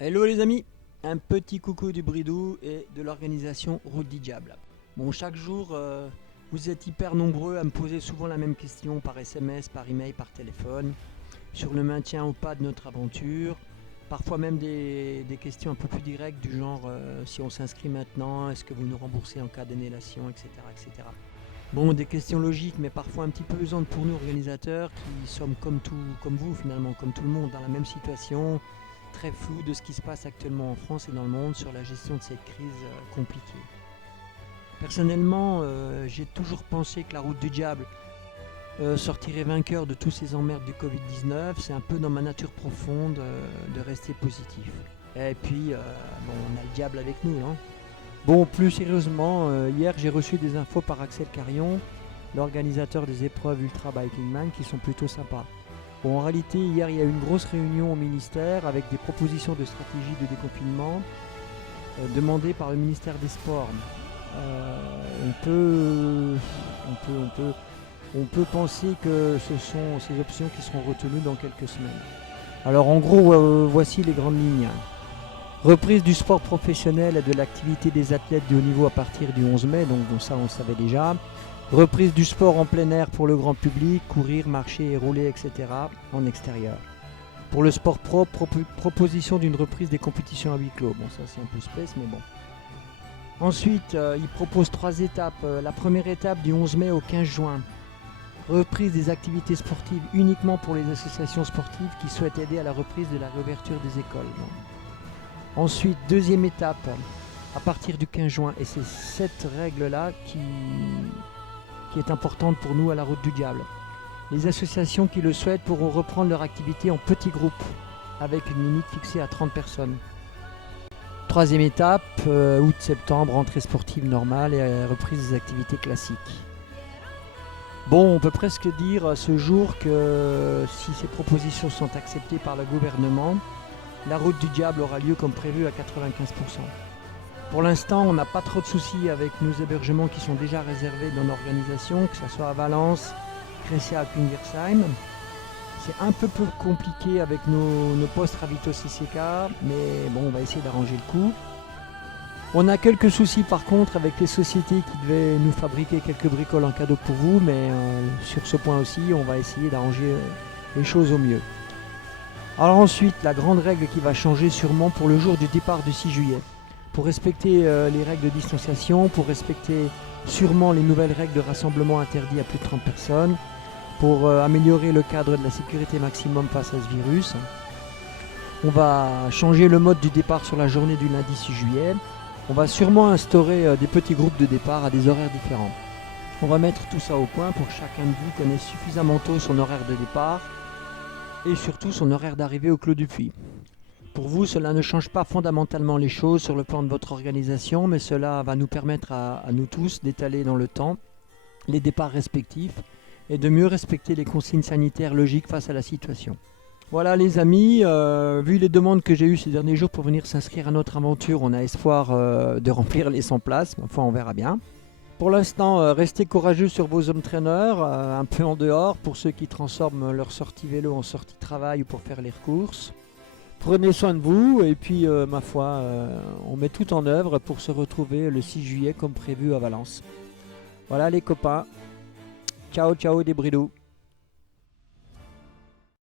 Hello les amis, un petit coucou du Bridou et de l'organisation Route du Diable. Bon, chaque jour, vous êtes hyper nombreux à me poser souvent la même question par SMS, par email, par téléphone, sur le maintien ou pas de notre aventure. Parfois même des questions un peu plus directes du genre si on s'inscrit maintenant, est-ce que vous nous remboursez en cas d'annulation, etc., etc. Bon, des questions logiques mais parfois un petit peu pesantes pour nous organisateurs qui sommes comme vous finalement, comme tout le monde, dans la même situation, très flou de ce qui se passe actuellement en France et dans le monde sur la gestion de cette crise compliquée. Personnellement, j'ai toujours pensé que la route du diable sortirait vainqueur de tous ces emmerdes du Covid-19. C'est un peu dans ma nature profonde de rester positif. Et puis, bon, on a le diable avec nous, non? Bon, plus sérieusement, hier j'ai reçu des infos par Axel Carion, l'organisateur des épreuves Ultra Biking Man, qui sont plutôt sympas. Bon, en réalité, hier, il y a eu une grosse réunion au ministère avec des propositions de stratégie de déconfinement demandées par le ministère des Sports. On peut penser que ce sont ces options qui seront retenues dans quelques semaines. Alors, en gros, voici les grandes lignes. Reprise du sport professionnel et de l'activité des athlètes de haut niveau à partir du 11 mai, donc ça on le savait déjà. Reprise du sport en plein air pour le grand public, courir, marcher et rouler, etc. en extérieur. Pour le sport pro, proposition d'une reprise des compétitions à huis clos. Bon, ça c'est un peu space, mais bon. Ensuite, il propose 3 étapes. La première étape du 11 mai au 15 juin. Reprise des activités sportives uniquement pour les associations sportives qui souhaitent aider à la reprise de la réouverture des écoles. Bon. Ensuite, deuxième étape, à partir du 15 juin. Et c'est cette règle-là qui est importante pour nous à la Route du Diable. Les associations qui le souhaitent pourront reprendre leur activité en petits groupes, avec une limite fixée à 30 personnes. Troisième étape, août-septembre, rentrée sportive normale et reprise des activités classiques. Bon, on peut presque dire à ce jour que si ces propositions sont acceptées par le gouvernement, la Route du Diable aura lieu comme prévu à 95%. Pour l'instant, on n'a pas trop de soucis avec nos hébergements qui sont déjà réservés dans l'organisation, que ce soit à Valence, Crescia à Kungersheim. C'est un peu plus compliqué avec nos postes ravito CCK, mais bon, on va essayer d'arranger le coup. On a quelques soucis par contre avec les sociétés qui devaient nous fabriquer quelques bricoles en cadeau pour vous, mais sur ce point aussi, on va essayer d'arranger les choses au mieux. Alors ensuite, la grande règle qui va changer sûrement pour le jour du départ du 6 juillet. Pour respecter les règles de distanciation, pour respecter sûrement les nouvelles règles de rassemblement interdit à plus de 30 personnes, pour améliorer le cadre de la sécurité maximum face à ce virus. On va changer le mode du départ sur la journée du lundi 6 juillet. On va sûrement instaurer des petits groupes de départ à des horaires différents. On va mettre tout ça au point pour que chacun de vous connaisse suffisamment tôt son horaire de départ et surtout son horaire d'arrivée au Clos du Puy. Pour vous, cela ne change pas fondamentalement les choses sur le plan de votre organisation, mais cela va nous permettre à nous tous d'étaler dans le temps les départs respectifs et de mieux respecter les consignes sanitaires logiques face à la situation. Voilà les amis, vu les demandes que j'ai eues ces derniers jours pour venir s'inscrire à notre aventure, on a espoir de remplir les 100 places, enfin on verra bien. Pour l'instant, restez courageux sur vos home trainers, un peu en dehors pour ceux qui transforment leur sortie vélo en sortie travail ou pour faire les courses. Prenez soin de vous et puis ma foi, on met tout en œuvre pour se retrouver le 6 juillet comme prévu à Valence. Voilà les copains, ciao ciao des bridous.